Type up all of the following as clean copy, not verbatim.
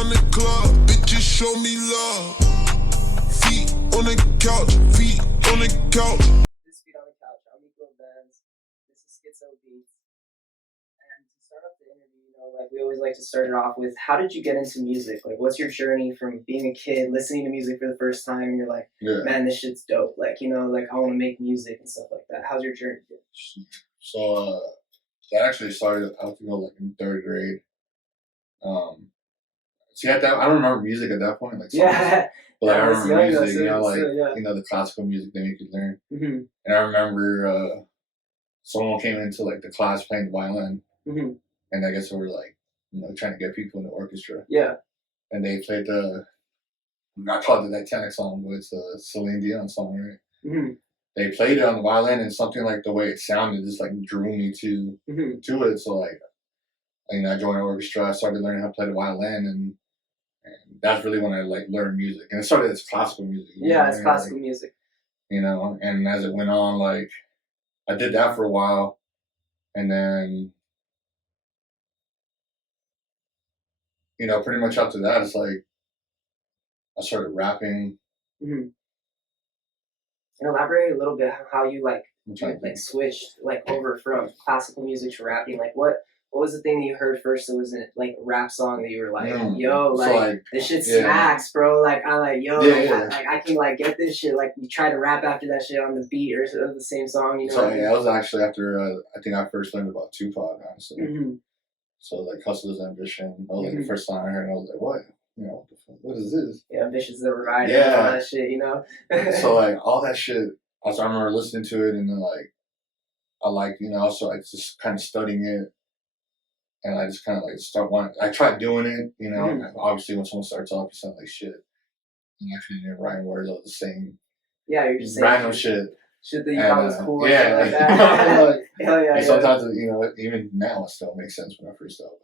around the club, bitches show me love. Feet on the couch, feet on the couch. This is Feet on the Couch. I'm Equal Bands. This is Skitzo B. And to start off the interview, like we always like to start it off with, how did you get into music? Like, what's your journey from being a kid, listening to music for the first time, and you're like, man, this shit's dope. Like, like I want to make music and stuff like that. How's your journey been? So that actually started, I think, like in third grade. See, at that, I don't remember music at that point, like songs, but like, I remember music, the classical music that you could learn. Mm-hmm. And I remember someone came into like the class playing the violin, and I guess they were like, trying to get people in the orchestra. Yeah. And they played I called it the Titanic song, but it's a Celine Dion song, right? Mm-hmm. They played it on the violin, and something like the way it sounded just like drew me to it. So like, I joined an orchestra. I started learning how to play the violin, and that's really when I like learned music. And it started as classical music. It's classical music. And as it went on, like I did that for a while, and then pretty much after that, it's like I started rapping. Mm-hmm. And elaborate a little bit how you switched over from classical music to rapping. Like what was the thing that you heard first that was like a rap song that you were like, yo, this shit smacks, bro. Like I'm like, yo, I can like get this shit. Like you try to rap after that shit on the beat or the same song, So that was actually after I think I first learned about Tupac, honestly. Mm-hmm. So like Hustler's Ambition, that was like the first song I heard, and I was like, what? What is this? Yeah, Ambition's the Rider, all that shit, So like all that shit, I remember listening to it, and then like I like also like just kind of studying it, and I just kind of like I tried doing it, obviously when someone starts off, you sound like shit. And I couldn't even rhyme words all the same. Yeah, you're just random shit. Shit that you thought was cool. Yeah, like that. Hell yeah. And sometimes even now it still makes sense when I freestyle.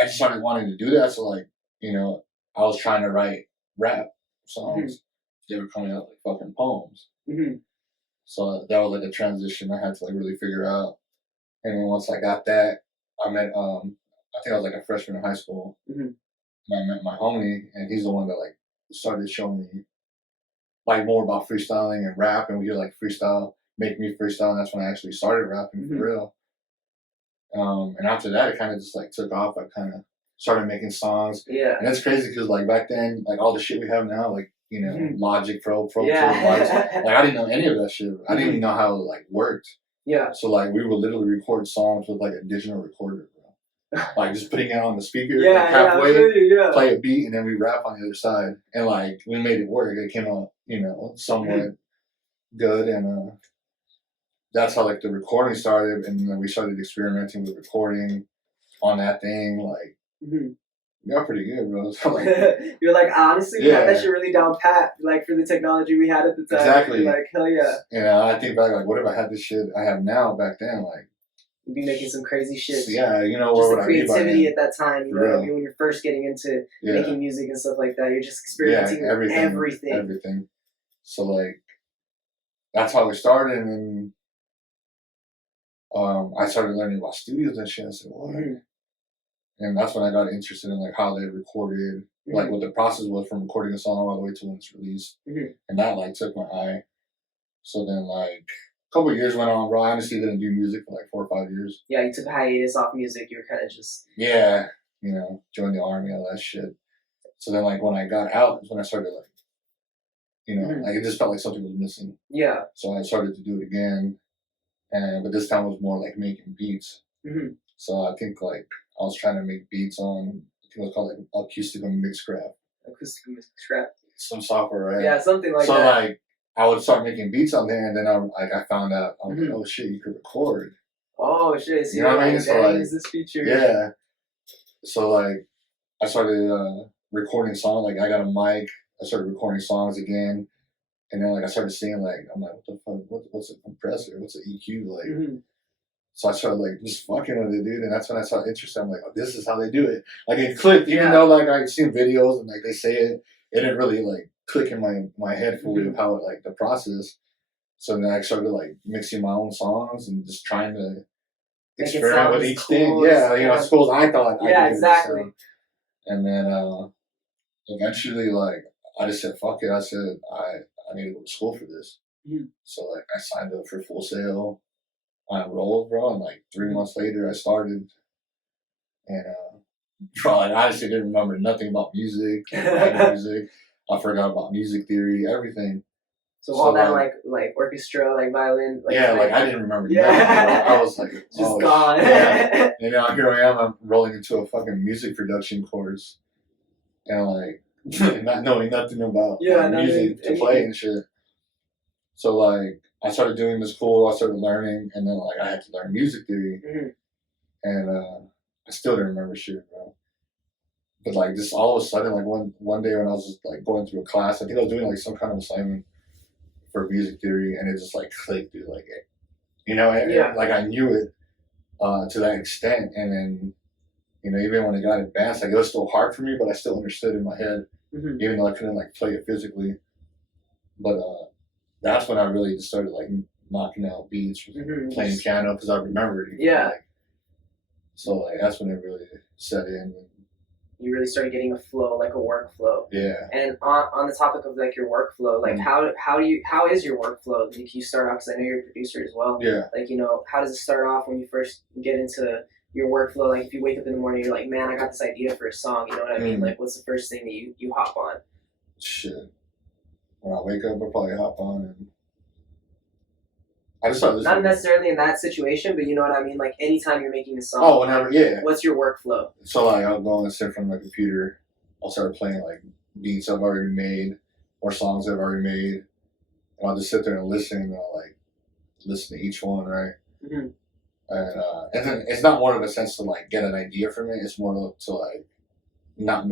I just started wanting to do that, so like I was trying to write rap songs. They were coming out like fucking poems. So that was like a transition I had to like really figure out. And then once I got that, I met I think I was like a freshman in high school, and I met my homie, and he's the one that like started showing me like more about freestyling and rap, and we did like freestyle, make me freestyle, and that's when I actually started rapping for real. And after that, it kind of just like took off. I kind of started making songs. Yeah. And it's crazy because like back then, like all the shit we have now, like Logic Pro Tools, like I didn't know any of that shit. I didn't even know how it like worked. Yeah. So like we would literally record songs with like a digital recorder, bro. Like just putting it on the speaker, like halfway, play a beat, and then we rap on the other side, and like we made it work. It came out, somewhat good, and that's how like the recording started, and then we started experimenting with recording on that thing. Like, we got pretty good, bro. So, like, you're like, honestly, we had that shit really down pat, like for the technology we had at the time. Exactly. You're like, hell yeah. I think back, like, what if I had this shit I have now back then? Like, you'd be making some crazy shit. So, yeah, just the creativity at that time. I mean, when you're first getting into making music and stuff like that, you're just experimenting with everything. So like, that's how it started, and I started learning about studios and shit. I said, what? And that's when I got interested in like how they recorded, like what the process was from recording a song all the way to when it's released. And that like took my eye. So then like a couple of years went on, bro. I honestly didn't do music for like 4 or 5 years. Yeah, you took a hiatus off music. You were kind of just joined the army, all that shit. So then like when I got out is when I started like, like it just felt like something was missing. Yeah. So I started to do it again. But this time was more like making beats. So I think like I was trying to make beats on, I think it was called like Acoustic Mixcraft. Acoustic Mixcraft. Some software, right? Yeah, something like that. So like I would start making beats on there, and then I found out, I was like, oh shit, you could record. Oh shit, so you know what I mean? So like, use this feature. Yeah. So like I started recording songs. Like I got a mic. I started recording songs again. And then like I started singing, like I'm like, what the fuck? What's a compressor? What's an EQ? Like, so I started like just fucking with it, dude. And that's when I saw interested. I'm like, oh, this is how they do it. Like it clicked, even though like I'd seen videos and like they say it, it didn't really like click in my head fully of how it like the process. So then I started like mixing my own songs and just trying to experiment with each thing. cool Yeah, you know, as cool as I thought. Yeah, exactly. And then eventually, like, I just said, fuck it. I said, I need to go to school for this. So, like, I signed up for Full Sail. I enrolled, bro, and like 3 months later, I started. And, bro, I honestly didn't remember nothing about music, music. I forgot about music theory, everything. So all that like orchestra, like violin, like yeah, like I didn't remember nothing. I was like, just gone. Yeah. And now here I am. I'm rolling into a fucking music production course, and like not knowing nothing about music to play and shit. So like I started doing this school. I started learning, and then like I had to learn music theory, and I still didn't remember shit, bro. But like just all of a sudden, like one day when I was just like going through a class, I think I was doing like some kind of assignment for music theory, and it just like clicked, dude. Like, you know, like I knew it to that extent, and then you know, even when it got advanced, like it was still hard for me, but I still understood in my head, even though I couldn't like play it physically. But that's when I really just started like knocking out beats, playing piano because I remembered it. Yeah. Like, so like that's when it really set in. You really started getting a flow, like a workflow. Yeah. And on the topic of like your workflow, like how is your workflow? Like you start off, because I know you're a producer as well. Yeah. Like, you know, how does it start off when you first get into your workflow? Like if you wake up in the morning, you're like, man, I got this idea for a song. You know what I mean? Like what's the first thing that you hop on? Shit. When I wake up, I'll probably hop on and I just start listening. Not necessarily in that situation, but you know what I mean? Like anytime you're making a song. Oh, whenever, yeah. What's your workflow? So like I'll go and sit in front of my computer. I'll start playing like beats I've already made or songs I've already made. And I'll just sit there and listen, and I'll like listen to each one, right? And then it's not more of a sense to like get an idea from it. It's more to like not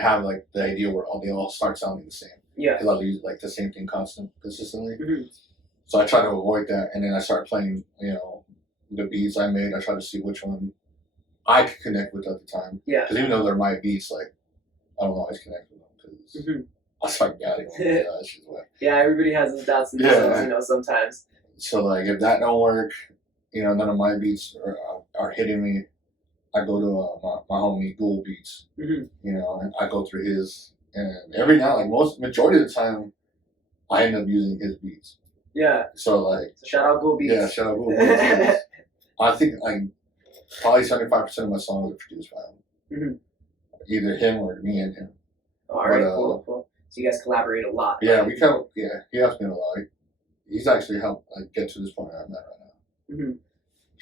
have like the idea where they all start sounding the same. Yeah. Because I'll use like the same thing consistently. So I try to avoid that, and then I start playing, you know, the beats I made. I try to see which one I could connect with at the time. Yeah. Because even though they're my beats, like I don't always connect with them because I start doubting them. Yeah, everybody has those doubts in themselves, you know, sometimes. So like if that don't work, you know, none of my beats are hitting me. I go to my homie Google Beats, you know, and I go through his, and every now, like majority of the time, I end up using his beats. Yeah. So like. So shout out Google Beats. Yeah, shout out Google Beats. I think like probably 75% of my songs are produced by him. Either him or me and him. All right, cool. So you guys collaborate a lot. Yeah, he helps me a lot. He's actually helped like get to this point I'm at right now.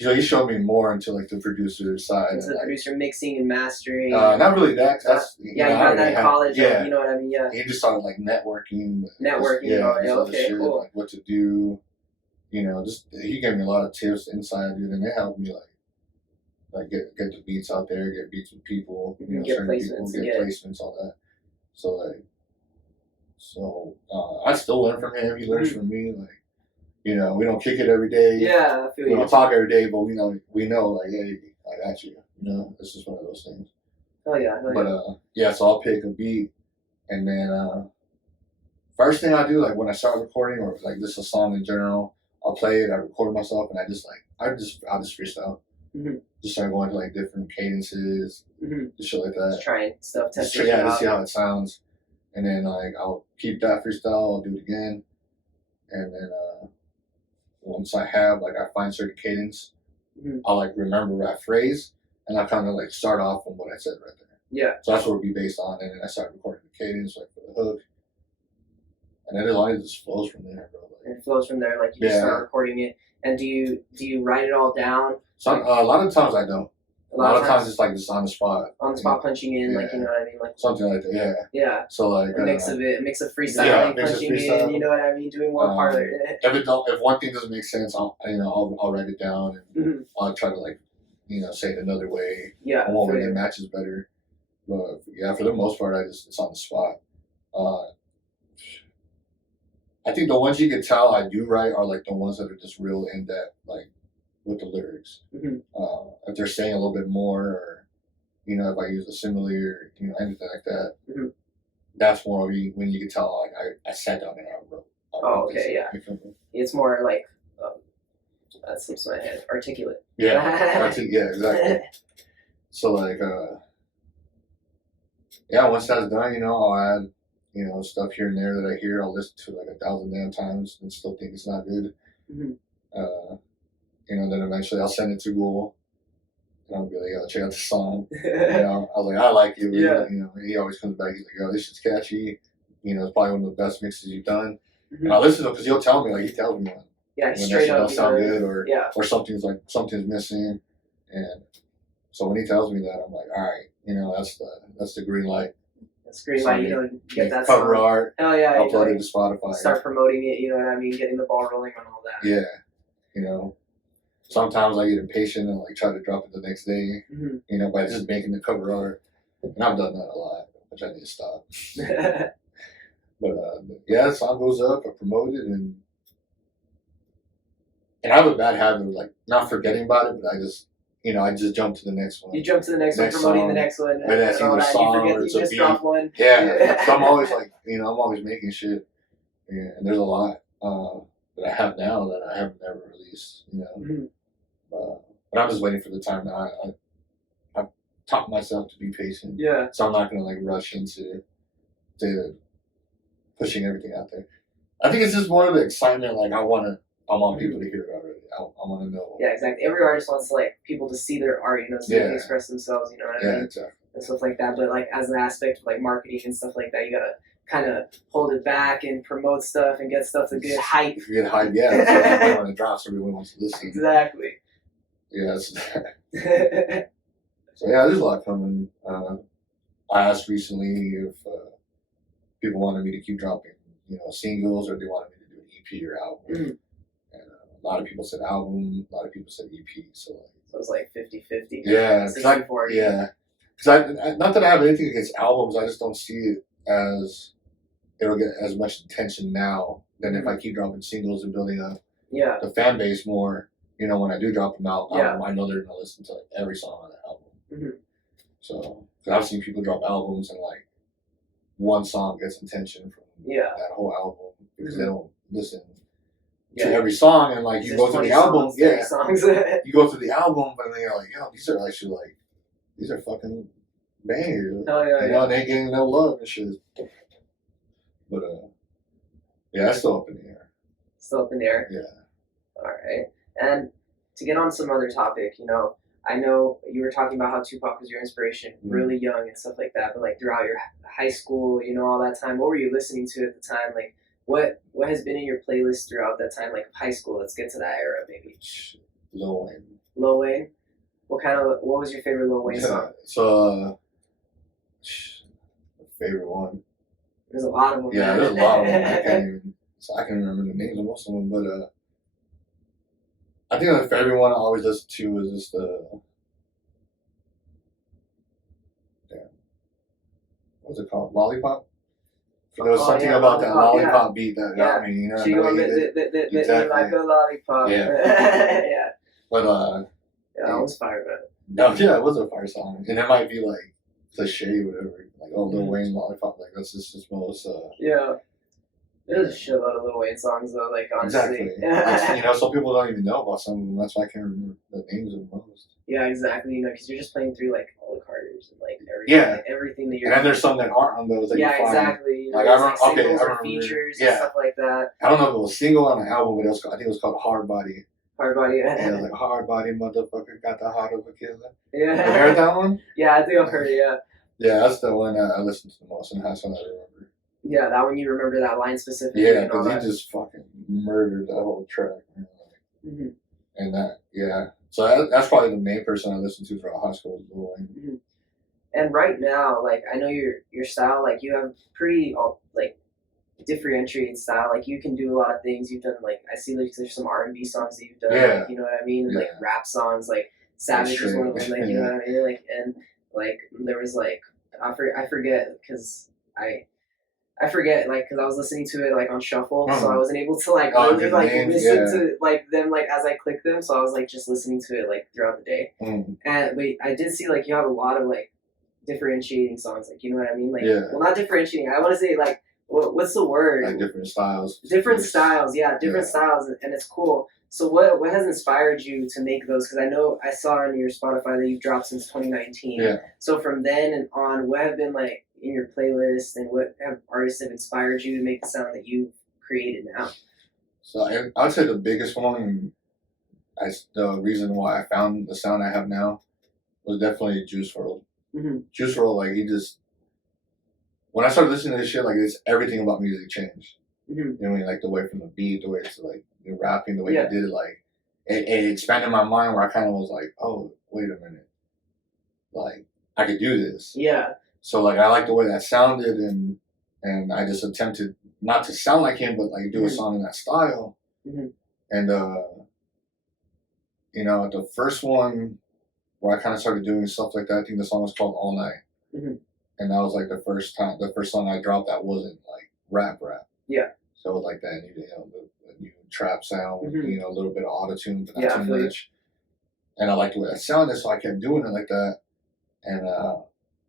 So he showed me more into like the producer side. Into the producer mixing and mastering. Not really that. That's you learned that in college. Yeah. You know what I mean? Yeah. He just started like networking. Okay, cool. Like what to do. You know, just he gave me a lot of tips inside, dude, and they helped me like get the beats out there, get beats with people, you know, get placements, all that. So I still learn from him. He learns from me. Like, you know, we don't kick it every day. Yeah, I feel we don't talk every day, but we know like, hey, I got you. You know, it's just one of those things. Oh yeah. Yeah, so I'll pick a beat, and then first thing I do, like when I start recording or like just a song in general, I'll play it. I record myself, and I'll just freestyle. Just start going to like different cadences, just shit like that. Just trying stuff, just see how it sounds, and then like I'll keep that freestyle. I'll do it again, and then once I find certain cadence, I'll like remember that phrase, and I kind of like start off from what I said right there. Yeah. So that's what it'll be based on, and then I start recording the cadence like for the hook, and then it just flows from there, bro. Like, it flows from there, like you just start recording it. And do you write it all down? A lot of times I don't. A lot of times it's like just on the spot. On the spot, punching in, like, you know what I mean, like something like that. Yeah. Yeah. So like a mix of freestyling, punching in. You know what I mean? Doing one part of it. If one thing doesn't make sense, I'll write it down, and I'll try to like, you know, say it another way. Yeah. One way that matches better. But yeah, for the most part, it's on the spot. I think the ones you can tell I do write are like the ones that are just real in depth, like with the lyrics. If they're saying a little bit more, or you know, if I use a simile or you know anything like that, that's more when you can tell like I sat down and I wrote. Okay, yeah. It's more like That slips my head. Articulate. Yeah, yeah, exactly. So like, yeah, once that's done, you know, I'll add, you know, stuff here and there that I hear. I'll listen to like 1,000 damn times and still think it's not good. You know, then eventually I'll send it to Google and I'll be like, yo, check out the song. You know, I was like, I like it. Yeah. You know, he always comes back. He's like, yo, this shit's catchy. You know, it's probably one of the best mixes you've done. And I listen to him because he'll tell me, like, he tells me Yeah, when straight that up. shit don't sound good yeah. or something's missing. And so when he tells me that, I'm like, all right, you know, that's the green light. That's green light, you know, get that cover song. art. Hell yeah. Upload it to Spotify. Start promoting it, you know what I mean? Getting the ball rolling on all that. Yeah. You know, sometimes I get impatient and like try to drop it the next day, you know, by just making the cover art. And I've done that a lot, which I need to stop. But yeah, the song goes up, I promote it, and I have a bad habit of like not forgetting about it, but I just jump to the next one. You jump to the next one, promoting song, the next one, and that's either song you forget or you it's a just beat. dropped one. Yeah, so I'm always like, you know, I'm always making shit, and there's a lot that I have now that I have never released, you know. But I'm just waiting for the time that I've taught myself to be patient. Yeah. So I'm not gonna like rush into pushing everything out there. I think it's just more of the excitement. Like I want people to hear it already. I want to know. Yeah, exactly. Every artist wants like people to see their art, you know, so they can express themselves. You know what I mean? Yeah, exactly. And stuff like that. But like as an aspect of like marketing and stuff like that, you gotta kind of hold it back and promote stuff and get stuff to get hype. If you get hype, yeah. That's when it drops, everyone wants to listen. Exactly. Yeah. So yeah, there's a lot coming. I asked recently if people wanted me to keep dropping, you know, singles, or they wanted me to do an EP or album. And a lot of people said album, a lot of people said EP. So like, so it was like 50-50. Yeah, because not that I have anything against albums, I just don't see it as it'll get as much attention now than if I keep dropping singles and building up the fan base more. You know, when I do drop them out, I know they're gonna listen to like every song on the album. So, cause I've seen people drop albums and like one song gets attention from that whole album because they don't listen to every song, and like you go through the album, songs. You go through the album, and then you're like, yo, these are actually like, these are fucking bangers. Oh yeah, you know, and they ain't getting no love and shit. But yeah, it's still up in the air. Still up in the air. Yeah. All right. And to get on some other topic, you know, I know you were talking about how Tupac was your inspiration really young and stuff like that, but like throughout your high school, you know, all that time, what were you listening to at the time? Like, what has been in your playlist throughout that time, like high school? Let's get to that era, maybe. Lil Wayne. Lil Wayne? What was your favorite Lil Wayne song? So, favorite one. There's a lot of them. Yeah, there's a lot of them. I can remember the names of most of them, but I think the favorite one I always listen to is just what's it called? Lollipop? There was something about that lollipop beat that got me, you know. She gonna exactly. Like a lollipop. Yeah. Yeah. But I was fired up. No, yeah, it was a fire song, and it might be like cliche, whatever. Like, oh, Lil Wayne lollipop, like that's just his most. Yeah. There's a shitload of Lil Wayne songs though, like honestly. Exactly. You know, some people don't even know about some of them. That's why I can't remember the names of most. Yeah, exactly. You know, because you're just playing through like all the Carters and like everything that you're. And then there's some that aren't on those. That you find. Exactly. You know, like I remember, singles or features and stuff like that. I don't know if it was single on the album, but I think it was called Hard Body. Hard Body. Yeah, like Hard Body, motherfucker, got the heart of a killer. Yeah. Have you heard that one? Yeah, I think I've heard it. Yeah. Yeah, that's the one I listened to the most, and that's one I remember. Yeah, that one you remember that line specifically. Yeah, because he just fucking murdered that whole track. And that, so that's probably the main person I listened to throughout high school, Lil Wayne. And right now, like I know your style, like you have pretty like differentiated style. Like you can do a lot of things. You've done like I see like there's some R&B songs that you've done. Yeah. Like, you know what I mean? And like rap songs, like Savage is one of them. Like you know what I mean? Like and like there was like I forget because I forget, like, because I was listening to it, like, on shuffle, so I wasn't able to, like, really, like, listen to, like, them, like, as I clicked them, so I was, like, just listening to it, like, throughout the day. But I did see, like, you have a lot of, like, differentiating songs, like, you know what I mean? Like, well, not differentiating, I want to say, like, what's the word? Like different styles. Different styles, different styles, and it's cool. So what has inspired you to make those? Because I know I saw on your Spotify that you've dropped since 2019. Yeah. So from then and on, what have been like in your playlist, and what have artists have inspired you to make the sound that you've created now? So I'd say the biggest one, the reason why I found the sound I have now, was definitely Juice WRLD. Mm-hmm. Juice WRLD, like he just, when I started listening to this shit, like it's everything about music changed. Mm-hmm. You know what I mean? Like the way from the beat, the way to like the rapping, the way Yeah. he did it, like it expanded my mind where I kind of was like, oh, wait a minute, like I could do this. Yeah. So like I like the way that sounded, and I just attempted not to sound like him, but like do a song in that style. Mm-hmm. And you know, the first one where I kind of started doing stuff like that, I think the song was called All Night. Mm-hmm. And that was like the first song I dropped that wasn't like rap. Yeah. So it was like that, you know, the new trap sound, Mm-hmm. you know, a little bit of auto-tune, but not Yeah, I too feel you. much. And I liked the way that sounded, so I kept doing it like that. And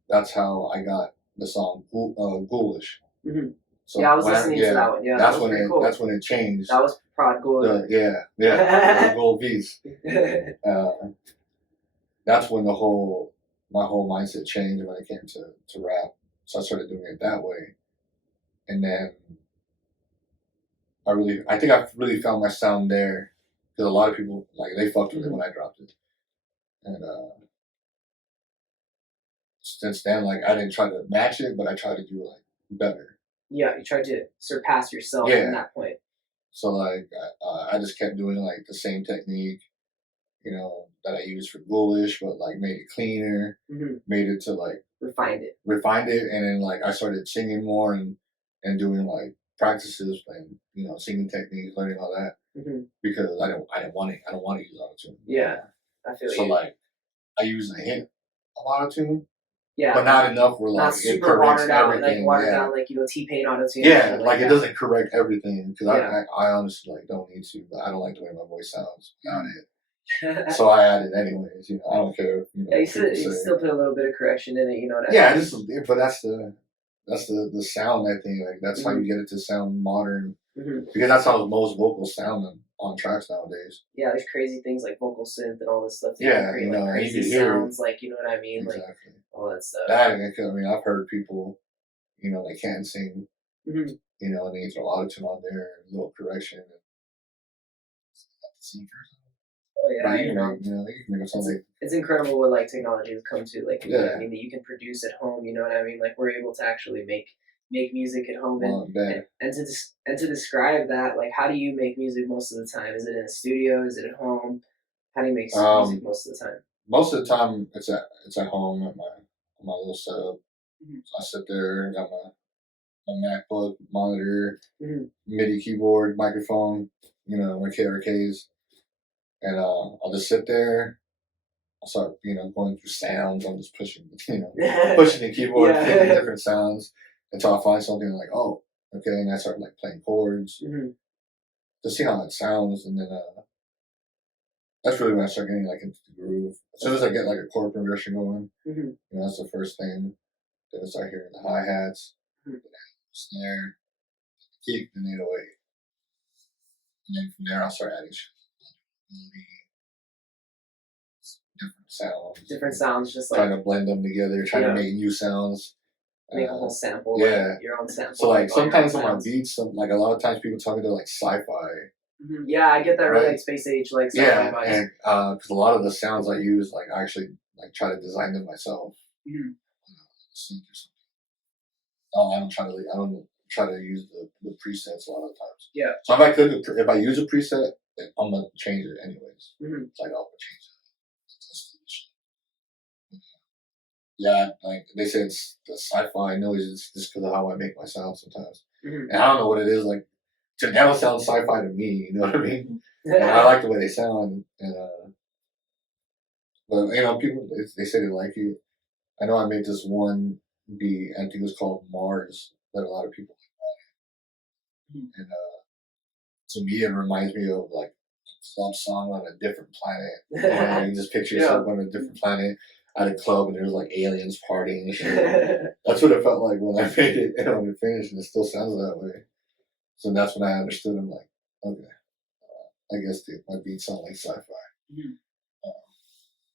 that's how I got the song Ghoulish. Mm-hmm. So Yeah, I was listening to that one. Yeah, that's that was when pretty it cool. that's when it changed. That was Prod Gold. The gold piece. That's when my whole mindset changed when it came to rap. So I started doing it that way, and then I think I really found my sound there, because a lot of people like they fucked with it when I dropped it, and since then, like I didn't try to match it, but I tried to do like better. Yeah, you tried to surpass yourself Yeah. from that point. So like I just kept doing like the same technique, you know, that I used for Ghoulish, but like made it cleaner, Mm-hmm. made it to like Refined it. refined it, and then like I started singing more and doing like practices and, you know, singing techniques, learning all that, Mm-hmm. because I don't want to use autotune. Yeah, I feel So you. like I use a hint of autotune, Yeah, but not enough where not like it super corrects watered out, everything. like watered yeah. down, like, you know, T-Pain auto-tune. Yeah, like it that. doesn't correct everything, because Yeah. I honestly like don't need to, but I don't like the way my voice sounds without it. So I add it anyways. You know, I don't care. You know, Yeah, you what people still, say. still put a little bit of correction in it, you know what I Yeah, mean? but that's the sound, I think. Like that's how you get it to sound modern, Mm-hmm. because that's how most vocals sound on tracks nowadays. Yeah, there's crazy things like vocal synth and all this stuff. That Yeah, can create, you like, know, and you crazy can hear it. sounds, like, you know what I mean, Exactly. like all that stuff. That, I mean, I've heard people, you know, they can't sing, Mm-hmm. you know, and they throw autotune on there, a little correction. Oh yeah, But you know. you can make it sound like. It's incredible what like technology has come to, like, you know what I Yeah. mean, that you can produce at home, you know what I mean, like we're able to actually make music at home, Better. and to describe that, like, how do you make music most of the time? Is it in a studio? Is it at home? How do you make music most of the time? Most of the time, it's at home at my little setup. Mhm. So I sit there, got my MacBook monitor, Mhm. MIDI keyboard, microphone, you know, my KRKs, and I'll just sit there. I'll start, you know, going through sounds. I'm just pushing, you know, pushing the keyboard, Yeah. picking different sounds until I find something like, oh, okay, and I start like playing chords Mhm. to see how it sounds, and then that's really when I start getting like into the groove. As soon as I get like a chord progression going, Mhm. you know, that's the first thing. Then I start hearing the hi hats, Mhm. the snare, the kick, the 808, and then from there I'll start adding melody, Different sounds, just trying like to blend them together, trying Yeah. to make new sounds. make a whole sample, yeah. like, your own sample. So like all your sometimes own on my sounds. beats, like a lot of times people tell me they're like sci-fi. Mhm. Yeah, I get that really Right. like space age, like Yeah, vibes. and because a lot of the sounds I use, like I actually like try to design them myself. Mhm. Sync or something. I don't try to use the presets a lot of times. Yeah. So if I use a preset, then I'm gonna change it anyways. Mhm. It's like I'll change it. Yeah, like they say, it's the sci-fi noises just because of how I make my sound sometimes. Mhm. And I don't know what it is, like to now sound sci-fi to me. You know what I mean? And I like the way they sound, and but you know, people they say they like it. I know I made this one beat, I think it was called Mars, that a lot of people like. And to me, it reminds me of like some song on a different planet. You know, you just picture yourself on a different planet at a club, and there's like aliens partying and shit. That's what it felt like when I made it, and when it finished, and it still sounds that way. So that's when I understood. I'm like, okay, I guess my beats sound like sci-fi. Mm-hmm.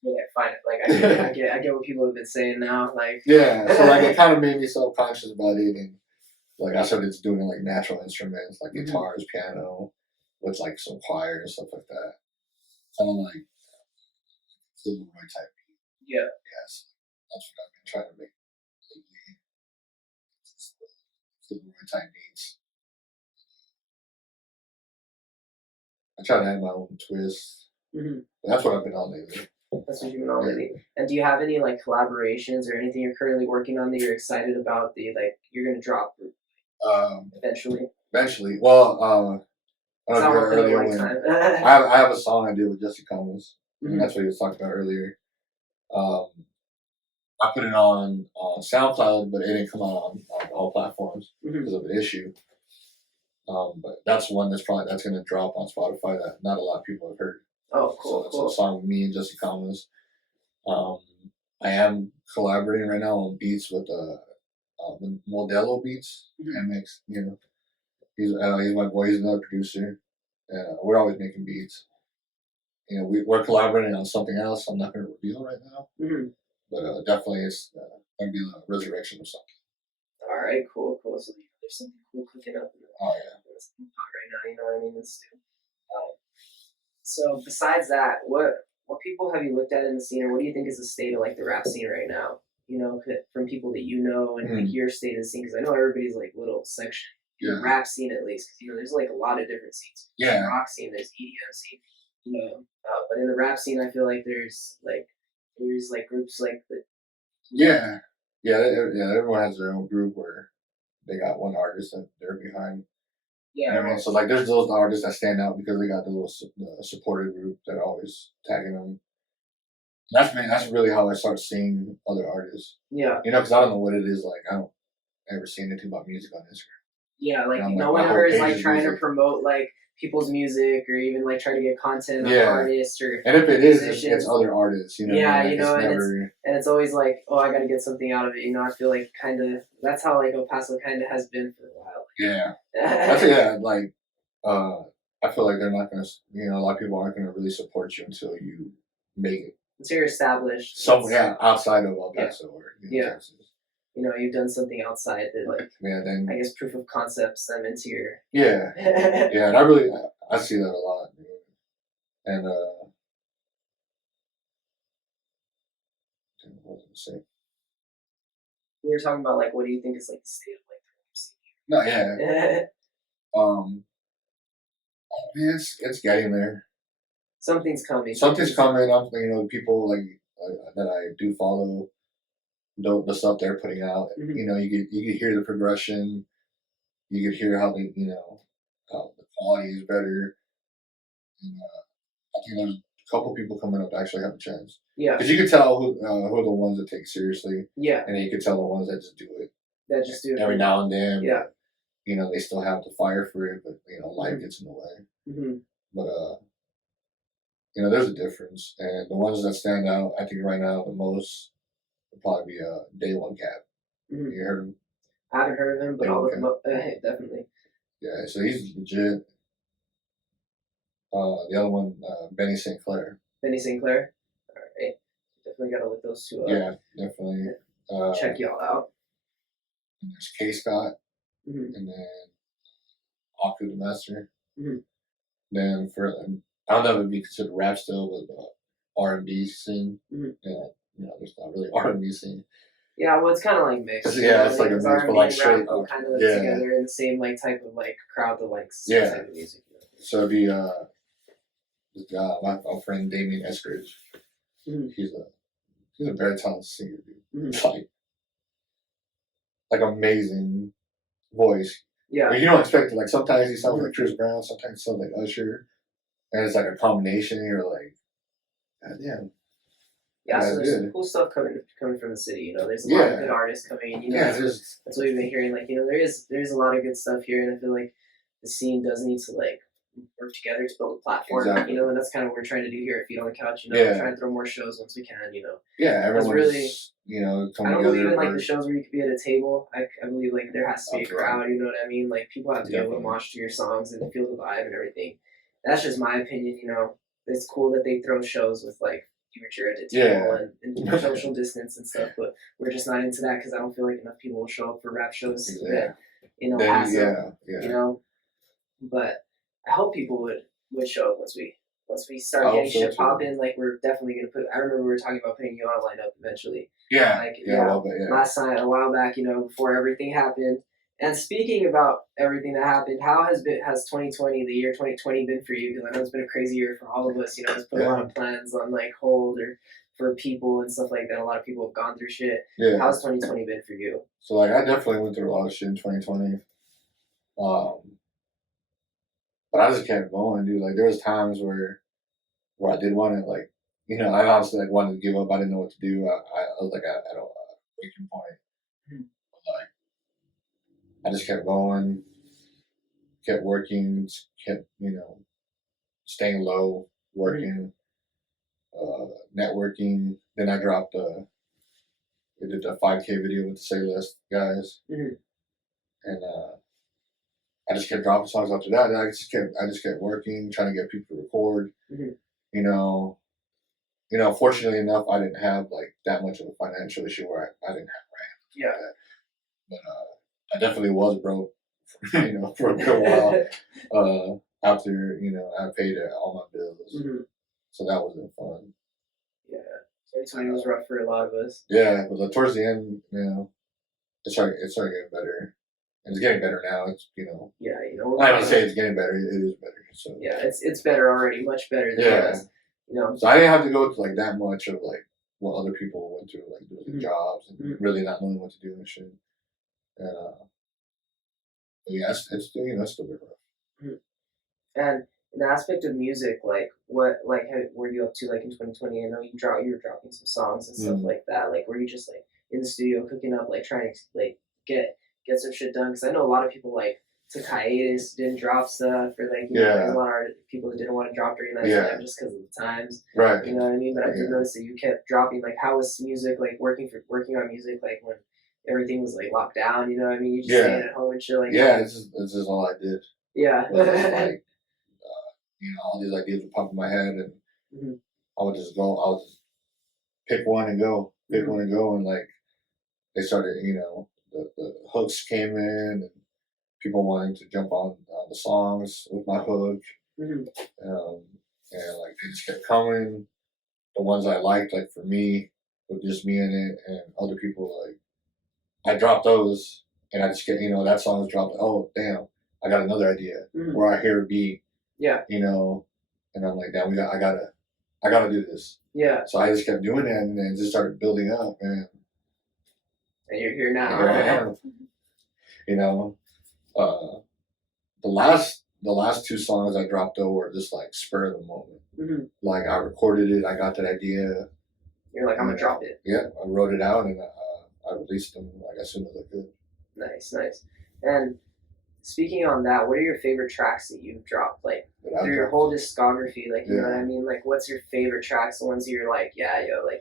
Like fine, like I get what people have been saying now. Like yeah, so like it kind of made me self-conscious about it, and like I started doing like natural instruments like guitars, piano, with like some choir and stuff like that. Kind of like Silver Roy type. Yeah. Yes, that's what I've been trying to make lately. Silver Roy type beats. I try to add my own twist. But that's what I've been on lately. That's what you've been on lately. And do you have any like collaborations or anything you're currently working on that you're excited about? That like you're gonna drop eventually. Eventually, well, I don't know if you heard earlier when I have a song I did with Jesse Combs, and that's what he was talking about earlier. I put it on SoundCloud, but it didn't come out on all platforms because of an issue. But that's one that's going to drop on Spotify that not a lot of people have heard. Oh, cool! So it's a song with me and Jesse Combs. I am collaborating right now on beats with Modelo Beats, MX. You know, he's my boy. He's another producer. We're always making beats. You know, we're collaborating on something else. I'm not going to reveal right now, but definitely it's going to be a resurrection of something. All right, cool. So there's something cool cooking up. Oh yeah. It's hot right now. You know what I mean? So besides that, what people have you looked at in the scene, or what do you think is the state of like the rap scene right now? You know, from people that you know and like your state of the scene, because I know everybody's like little section. The rap scene at least, because you know there's like a lot of different scenes. Yeah. There's rock scene, there's EDM scene, you know. But in the rap scene, I feel like there's groups like the. Yeah. Everyone has their own group where they got one artist that they're behind. Yeah. You know what I mean? So like, there's those artists that stand out because they got the little supportive group that are always tagging them. That's really how I start seeing other artists. Yeah. You know, because I don't know what it is like. I don't ever see anything about music on Instagram. Yeah, like no one ever is like trying to promote like people's music or even like try to get content on artists or. And if it is, it's other artists. You know. Yeah, like, you know, and it's always like, oh, I got to get something out of it. You know, I feel like kind of that's how like El Paso kind of has been for a while. Yeah. Like, I feel like they're not gonna. You know, a lot of people aren't gonna really support you until you make it. Until you're established. Somewhere outside of El Paso or Texas. You know, you've done something outside that, like, then I guess proof of concepts them into your. Yeah, and I see that a lot, and what was I gonna say? We were talking about like, what do you think is like the state of like the rap scene? It's getting there. Something's coming. Something's coming. You know, people like that I do follow. The stuff they're putting out, you know, you could hear the progression, you could hear how they, you know, how the quality is better. And, I think there's a couple people coming up that actually have a chance. Yeah, because you could tell who are the ones that take it seriously. Yeah, and then you could tell the ones that just do it. Every now and then. Yeah, but, you know, they still have the fire for it, but you know, life gets in the way. But you know, there's a difference, and the ones that stand out, I think right now the most. Probably be Day One Cap. You heard him? I haven't heard of him, but I'll look him up. Definitely. Yeah, so he's legit. The other one, Benny St. Clair. Benny St. Clair? Alright. Definitely gotta look those two up. Yeah, definitely. Check y'all out. And there's K Scott. And then Aku the Master. Then I don't know if it'd be considered rap still, but R&B scene. Yeah. You know, there's not really R&B scene. Yeah, well, it's kind of like mixed. Yeah, it's like a mix, but like straight up. Kind of together in the same like type of like crowd that likes type of music. So it'd be this guy, my friend Damien Eskridge. He's a very talented singer, dude. Like amazing voice. Yeah. Like, you don't expect it. Like sometimes he sounds like Chris Brown, sometimes he sounds like Usher, and it's like a combination. And you're like, God damn. Yeah, so there's some cool stuff coming from the city. You know, there's a lot of good artists coming. You know, that's what we've been hearing. Like, you know, there's a lot of good stuff here, and I feel like the scene does need to like work together to build a platform. Exactly. You know, and that's kind of what we're trying to do here at Feet on the Couch. You know, we're trying to throw more shows once we can. You know. Yeah, everyone's really. You know, I don't believe in like the shows where you could be at a table. I believe like there has to be a crowd. You know what I mean? Like people have to be able to mosh to your songs and feel the vibe and everything. that's just my opinion. It's cool that they throw shows with like mature to and social distance and stuff, but we're just not into that because I don't feel like enough people will show up for rap shows that pass up. But I hope people would show up once we start getting shit popping. Like we're definitely gonna put. I remember we were talking about putting you on a lineup eventually. Last night, a while back, before everything happened. And speaking about everything that happened, how has 2020, the year 2020, been for you? Because I know it's been a crazy year for all of us. It's put a lot of plans on like hold or for people and stuff like that. A lot of people have gone through shit. Yeah. How's 2020 been for you? So like, I definitely went through a lot of shit in 2020. But I just kept going, dude. Like there was times where I did want to like, I honestly like wanted to give up. I didn't know what to do. I was like at a breaking point. But like, I just kept going, kept working, kept, staying low, working, networking. Then I dropped we did a 5K video with the Say Less guys. And I just kept dropping songs after that. I just kept working, trying to get people to record. Fortunately enough, I didn't have like that much of a financial issue where I didn't have rent. Yeah. But I definitely was broke, for a good while. After I paid all my bills, so that wasn't fun. Yeah, 2020 was rough for a lot of us. Yeah, but towards the end, it started getting better. And it's getting better now. It's Yeah, I don't say it's getting better. It is better. So yeah, it's better already, much better than it was. So I didn't have to go to like that much of like what other people went through, like doing jobs and really not knowing what to do and shit. And it's still still been rough. And in the aspect of music, like what were you up to like in 2020? I know you were dropping some songs and stuff like that. Like were you just like in the studio cooking up, like trying to like get some shit done? Because I know a lot of people like took hiatus, didn't drop stuff, or like there's a lot of people that didn't want to drop during that time just because of the times. Right. You know what I mean? But I did notice that you kept dropping. Like how was music like working on music like when everything was like locked down? You know what I mean? You just staying at home and shit like that. It's just all I did. Yeah. Like all these ideas would pop in my head, and I would just pick one and go, and like they started, the hooks came in, and people wanting to jump on the songs with my hook, and like they just kept coming. The ones I liked, like for me, with just me in it, and other people, like I dropped those, and I just get, that song was dropped. Oh damn, I got another idea, or I hear a beat. Yeah. And I'm like, damn, I gotta do this. Yeah. So I just kept doing it, and then it just started building up, and you're here now. Here I am. The last two songs I dropped though were just like spur of the moment. Like I recorded it, I got that idea. You're like, I'm gonna drop it. Yeah, I wrote it out, and I released them like as soon as I could. Nice. And speaking on that, what are your favorite tracks that you've dropped, like through your whole discography? Like, you know what I mean? Like, what's your favorite tracks? The ones that you're like,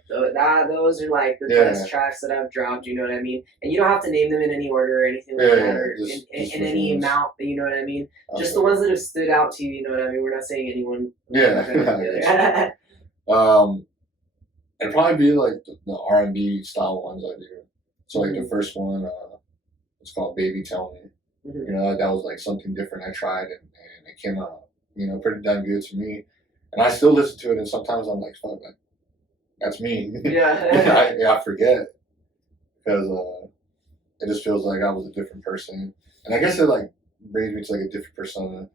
those are like the best tracks that I've dropped. You know what I mean? And you don't have to name them in any order or anything like that, or just in any amount. But you know what I mean? Just the ones that have stood out to you. You know what I mean? We're not saying anyone. Yeah. It'd probably be like the R&B style ones I do. So like the first one, it's called "Baby Tell Me." That was like something different I tried, and it came out, pretty damn good to me. And I still listen to it, and sometimes I'm like, fuck, that's me. Yeah. I forget, because it just feels like I was a different person. And I guess it like brings me to like a different persona.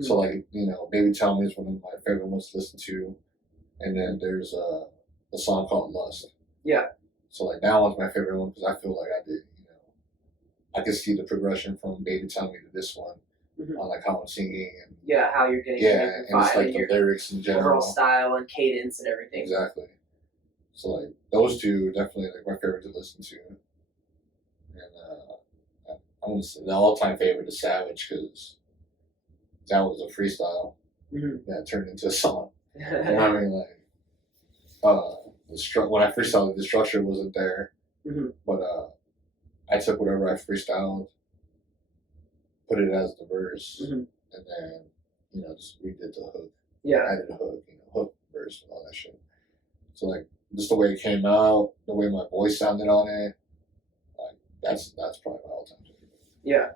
So like, "Baby Tell Me" is one of my favorite ones to listen to. And then there's a song called "Lust." Yeah. So like that one's my favorite one because I feel like I did, I could see the progression from "Baby Tell Me" to this one, on like how I'm singing and how you're getting and it's like the lyrics in general, overall style and cadence and everything. Exactly. So like those two are definitely like my favorite to listen to, and I'm gonna say the all-time favorite is "Savage" because that was a freestyle that turned into a song. I mean, like when I freestyled, the structure wasn't there, but I took whatever I freestyled, put it as the verse, and then just redid the hook. Yeah. Added a hook, hook verse and all that shit. So like just the way it came out, the way my voice sounded on it, like that's probably my all-time favorite. Yeah.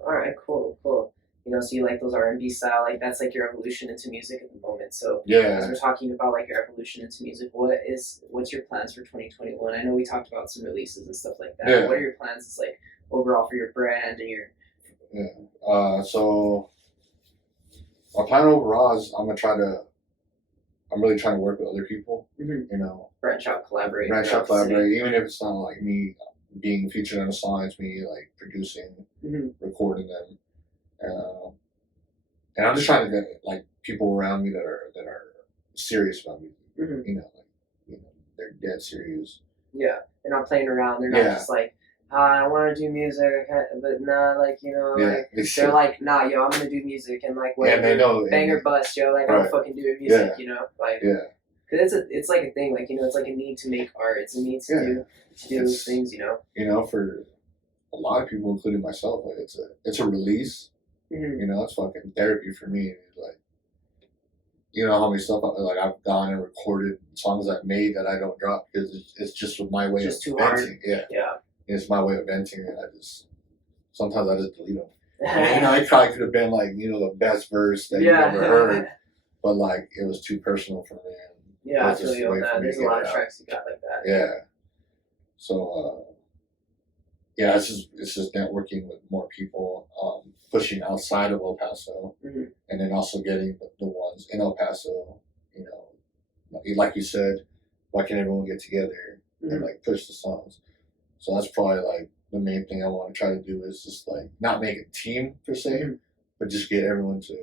All right. Cool. So you like those R&B style, like that's like your evolution into music at the moment. So as we're talking about like your evolution into music, what's your plans for 2021? I know we talked about some releases and stuff like that. Yeah. What are your plans? It's like overall for your brand and your. Yeah. So my plan overall is I'm really trying to work with other people. Branch out, collaborate. Even if it's not like me being featured on a song, it's me like producing, recording them. And I'm just trying to get like people around me that are serious about music. They're dead serious. Yeah, they're not playing around. They're not just like, I want to do music, but nah, like they're like, nah, yo, I'm gonna do music and like whatever, they know, bang or bust, yo, like I'm fucking doing music, Cause it's like a thing, like it's like a need to make art. It's a need to do those things, For a lot of people, including myself, like it's a release. It's fucking therapy for me. Like, how many stuff I've gone and recorded songs I've made that I don't drop because it's just my way of too venting. Hard. Yeah. It's my way of venting, and sometimes I just delete them. It probably could have been like the best verse that you've ever heard, but like it was too personal for me. Yeah, I feel you on that. There's a lot of tracks you got like that. Yeah. So it's just networking with more people, pushing outside of El Paso, and then also getting the ones in El Paso. Like you said, why can't everyone get together and like push the songs? So that's probably like the main thing I want to try to do is just like not make a team per se, but just get everyone to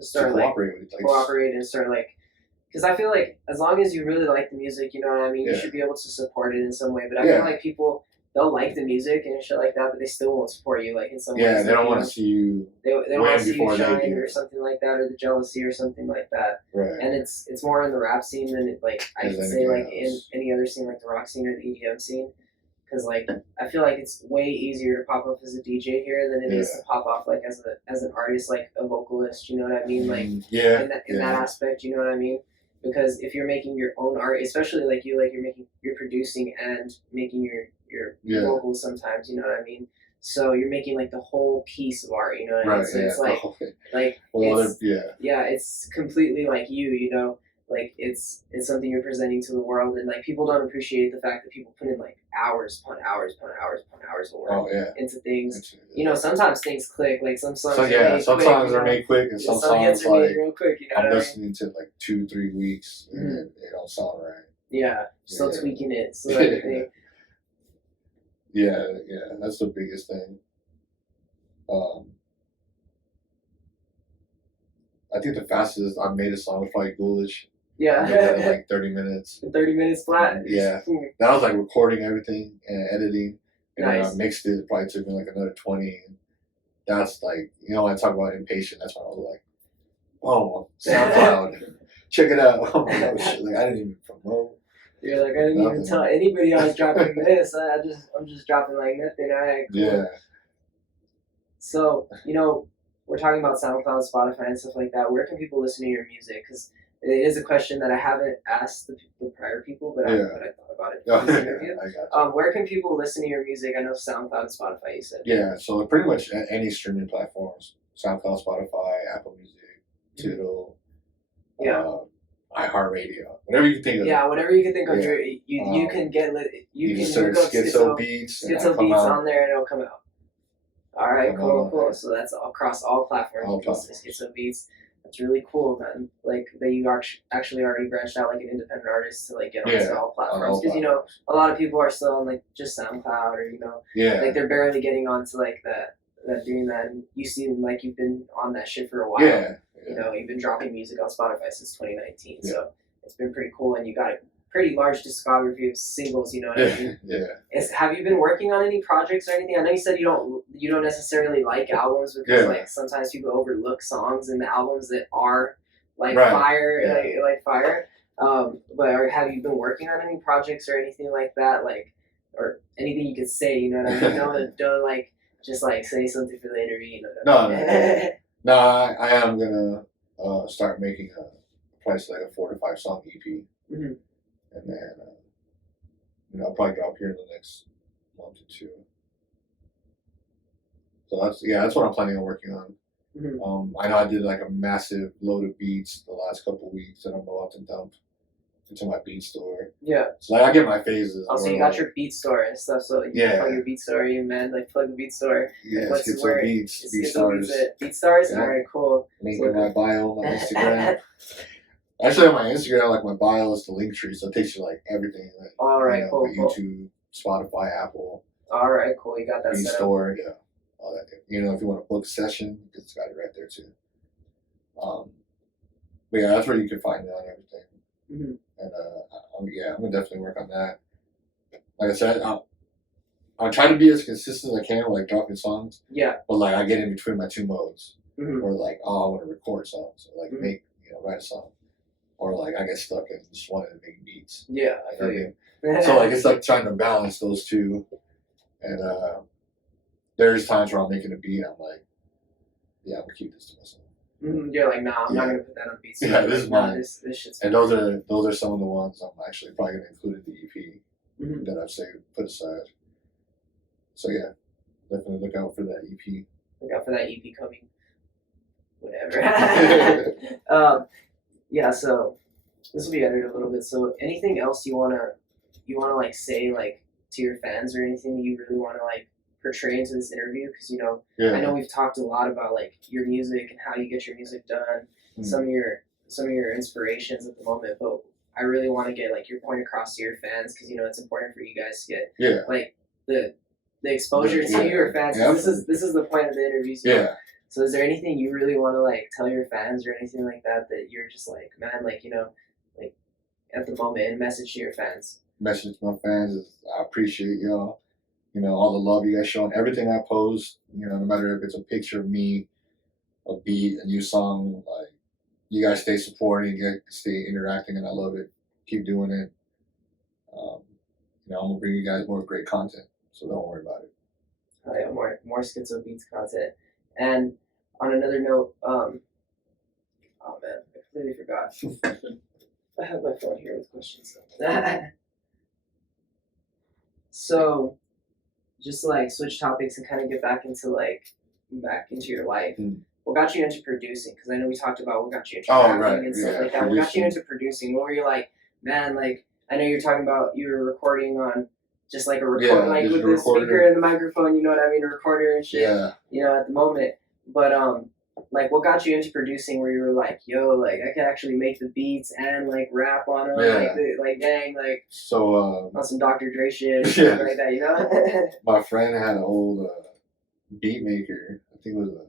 start cooperate with it. Cooperate and start like, because I feel like as long as you really like the music, you know what I mean, you should be able to support it in some way. But I feel like people, they'll like the music and shit like that, but they still won't support you like in some ways. Yeah, they don't want to see you. They don't want to see you shine or something like that, or the jealousy or something like that. Right. And it's more in the rap scene than I could say like in any other scene, like the rock scene or the EDM scene. Because like I feel like it's way easier to pop up as a DJ here than it is to pop off like as an artist, like a vocalist. You know what I mean? Like in that aspect, you know what I mean? Because if you're making your own art, especially like you're producing and making your vocals sometimes, you know what I mean? So you're making like the whole piece of art, you know what I mean? So it's it's completely like like it's something you're presenting to the world, and like people don't appreciate the fact that people put in like hours upon hours upon hours upon hours of work into things. Sometimes things click, like some songs some songs are made quick and some songs are made real quick, I'm listening to like 2-3 weeks and it don't sound right. Still tweaking it. So like that's the biggest thing. I think the fastest I've made a song was probably Ghoulish. Like 30 minutes. 30 minutes flat. Yeah. That was like recording everything and editing. And when I mixed it, it probably took me like another 20. And that's like, when I talk about impatient, that's when I was like, oh, SoundCloud. Check it out. Oh my God, shit. Like I didn't even promote. You're like, I didn't even tell anybody I was dropping this. I'm just dropping like nothing. Alright, cool. Yeah. So, we're talking about SoundCloud, Spotify, and stuff like that. Where can people listen to your music? Because it is a question that I haven't asked the prior people, but I thought about it in this interview. I got you. Where can people listen to your music? I know SoundCloud and Spotify, you said. Yeah, so pretty much any streaming platforms. SoundCloud, Spotify, Apple Music, Tidal, iHeartRadio, whatever you can think of. Yeah, whatever you can think of. You can get you can search Skitzo Beats on there and it'll come out. All right, cool. So that's across all platforms. Skitzo Beats. That's really cool, man. Like that you actually already branched out like an independent artist to like get onto all platforms. Because a lot of people are still on like just SoundCloud or like they're barely getting onto like that doing that. And you seem like you've been on that shit for a while. You've been dropping music on Spotify since 2019. So it's been pretty cool, and you got a pretty large discography of singles, you know what I mean? Have you been working on any projects or anything? I know you said you don't necessarily like albums because like sometimes people overlook songs in the albums that are like fire, like fire. But have you been working on any projects or anything like that, like or anything you could say? You know what I mean? Don't like just like say something for the interview. No. No, I am gonna start making a price like a 4 to 5 song EP, Mm-hmm. and then I'll probably drop here in the next month or two. So that's what I'm planning on working on. Mm-hmm. I know I did like a massive load of beats the last couple of weeks that I'm about to dump into my beat store. Yeah. So like I get my phases. Also, you got your beat store and stuff, so you can plug your beat store, you man, like plug the beat store. Yeah, What's Skitzo where Beats, it's Beat Skitzo Stars. Beat Stars? Yeah. Alright, cool. Link So- in my bio on my Instagram. Actually, on my Instagram, like my bio is the link tree, so it takes you like everything. Like, Alright, cool, cool. YouTube, Spotify, Apple. Alright, cool. You got that Beat set up. store, yeah, all that. You know, if you want to book a session, it's got it right there too. But yeah, that's where you can find me on everything. Mm-hmm. And I'm gonna definitely work on that. Like I said, I'll try to be as consistent as I can with like dropping songs. Yeah. But like I get in between my two modes, Mm-hmm. or like I want to record songs, or like write a song, or like I get stuck and just wanted to make beats. Yeah, I You know feel what I mean? So like it's like trying to balance those two, and there's times where I'm making a beat, I'm like, yeah, I'm gonna keep this to myself. Mm-hmm. You're like, nah, I'm not gonna put that on beat store. Yeah, this is mine. This shit's. And those are some of the ones I'm actually probably gonna include in the EP Mm-hmm. that I've saved put aside. So yeah, definitely look out for that EP. Look out for that EP coming. Whatever. Yeah. So this will be edited a little bit. So anything else you wanna like say like to your fans, or anything that you really wanna like portray into this interview? Because I know we've talked a lot about like your music and how you get your music done, some of your inspirations at the moment, but I really want to get like your point across to your fans, because it's important for you guys to get like the exposure to your fans. Yeah. This is the point of the interviews. Yeah. So is there anything you really want to like tell your fans, or anything like that you're just like, man, like like at the moment, and message to your fans? Message to my fans is I appreciate y'all. All the love you guys show on everything I post. No matter if it's a picture of me, a beat, a new song, like you guys stay supporting, you guys stay interacting, and I love it. Keep doing it. I'm gonna bring you guys more great content, so don't worry about it. Oh yeah, more Skitzo Beats content. And on another note, oh man, I completely forgot. I have my phone here with questions. So, just to like switch topics and kind of get back into your life. What got you into producing? Because I know we talked about what got you into rapping and stuff like that. What got you into producing? What were you like, man? Like, I know you're talking about you were recording on just like a recorder, like with the speaker and the microphone. You know what I mean? A recorder and shit. Yeah. At the moment, but like, what got you into producing? Where you were like, yo, like I could actually make the beats and like rap on them, like dang, like so on some Dr. Dre shit, stuff like that, My friend had an old beat maker. I think it was a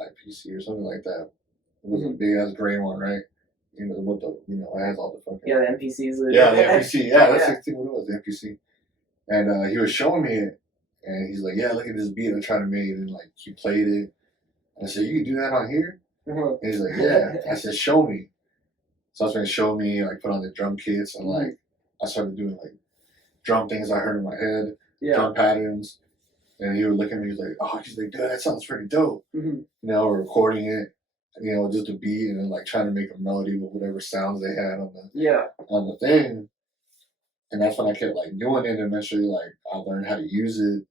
IPC or something like that. It was a big ass gray one, right? With the it has all the fucking the MPCs. Yeah, the MPC. Yeah, that's exactly what it was, the MPC. And he was showing me it, and he's like, "Yeah, look at this beat I'm trying to make." And like he played it. And I said, "You can do that on here?" And he's like, "Yeah." I said, "Show me." So that's when he showed me, like put on the drum kits, and like I started doing like drum things I heard in my head, drum patterns. And he would look at me, he's like, "Oh," he's like, "Dude, that sounds pretty dope." Recording it, just a beat, and then like trying to make a melody with whatever sounds they had on the thing. And that's when I kept like doing it, and eventually like I learned how to use it.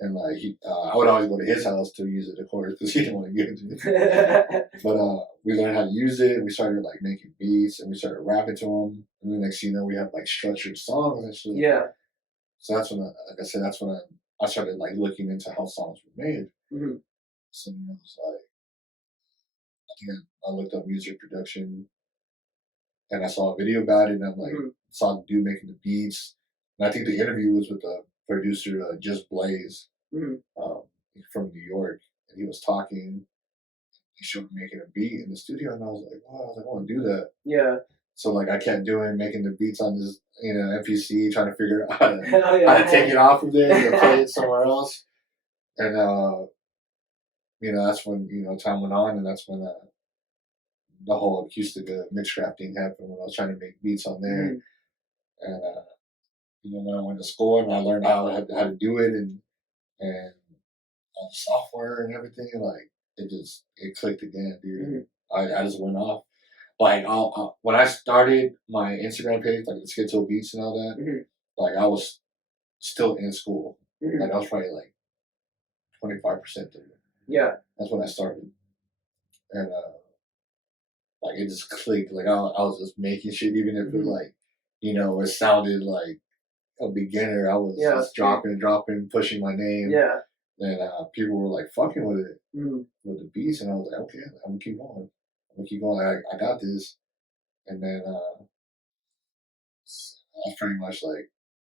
And like I would always go to his house to use it, of course, because he didn't want to give it to me. But we learned how to use it, and we started like making beats, and we started rapping to them. And the next thing you know, we have like structured songs and shit. Yeah. So that's when, like I said, that's when I started like looking into how songs were made. So it's like I think I looked up music production, and I saw a video about it, and I'm like saw the dude making the beats. And I think the interview was with the producer Just Blaze from New York, and he was talking. He showed me making a beat in the studio, and I was like, "Wow!" I was like, "I want to do that." Yeah. So like I kept making the beats on this MPC, trying to figure out how to take it off of there and play it somewhere else. And that's when time went on, and that's when the whole acoustic mixcraft thing happened, when I was trying to make beats on there. And when I went to school and I learned how to do it, and all the software and everything, like it clicked again, dude. I just went off. Like when I started my Instagram page, like the Skitzo Beats and all that, like I was still in school. Like I was probably like 25% there. Yeah. That's when I started, and like it just clicked. Like I was just making shit, even if it like, it sounded like a beginner. I was just dropping, pushing my name. Yeah. And people were like fucking with it, with the beats, and I was like, okay, I'm gonna keep going. Like, I got this. And then that's pretty much like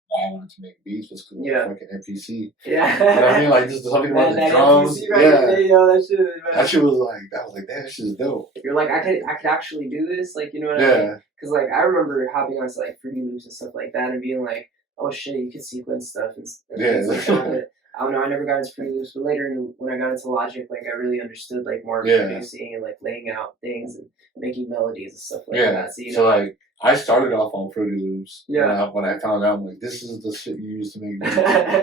why I wanted to make beats was because of fucking MPC. Yeah. You know what I mean? Like just something about the drums. MPC that shit was like, damn, that shit is dope. You're like, I could actually do this, like, you know what I mean? Because like I remember hopping onto like Fruity Loops and stuff like that, and being like, oh shit, you can sequence stuff and things like that. I don't know, I never got into Fruity Loops, but later when I got into Logic, like I really understood like more of producing and like laying out things and making melodies and stuff like that. So, like I started off on Fruity Loops. When I found out, I'm like, this is the shit you use to make beats.